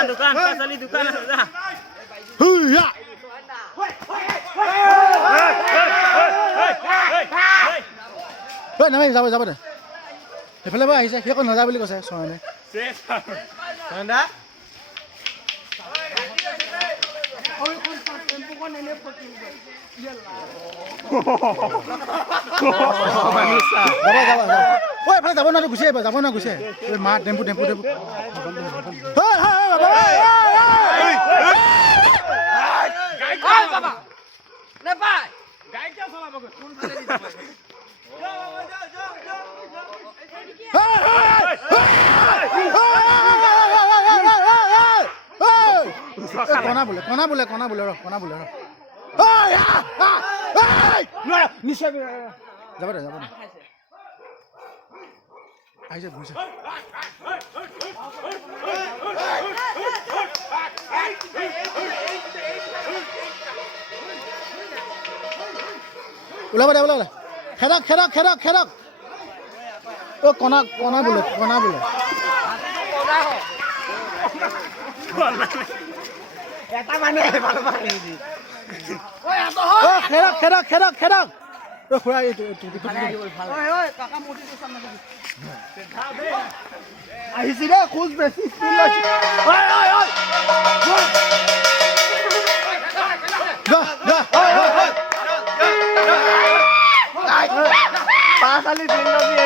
Dukan, pasali dukan dah. Huya. নামাই যাব দে এইফালে পৰা আহিছে সি আকৌ নাযা বুলি কৈছে চয়নে এফালে যাব নোৱাৰো গুচি আহিব যাব নোৱাৰো গুচি মা টেম্পু কণা বোলে নিশ্চয় যাব দে আহিছে ঘূৰিছে ওলাব দে ওলাব খেদক অ' কণা বোলে এটা মানে ভালো পারে জি ও খেদক ও খুৰা এইটো ওই কাকা মোটি তো সামনে আহিছি ৰে খুজ বেশি স্পিড লাগছে পাঁচালি দিন লাগি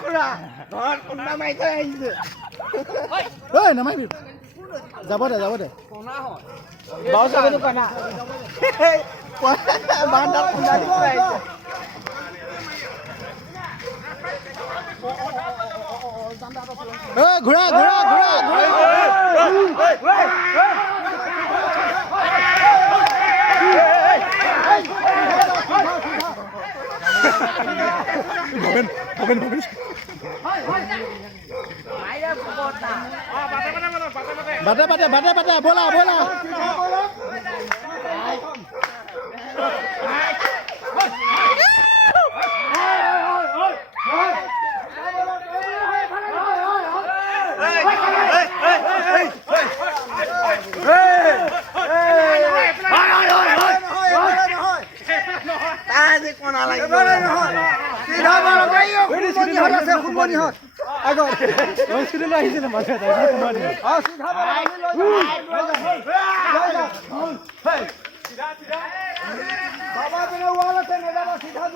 খুৰা ঘর কোনটা মাইতে আইছে ওই নামাইবি যাব দে কোনা হয় বাউ সাবে তো কোনা বান্দার কোনা দিতে আইছে এ ঘোড়া বাটে বলা কোনা লাগিব সিধা মারো গাইও খুনমনি হত আগত স্কুলে আহিছিল মাঝে সিধা মারো সিধা বাবা তুমি ওয়ালাতে নেবা সিধা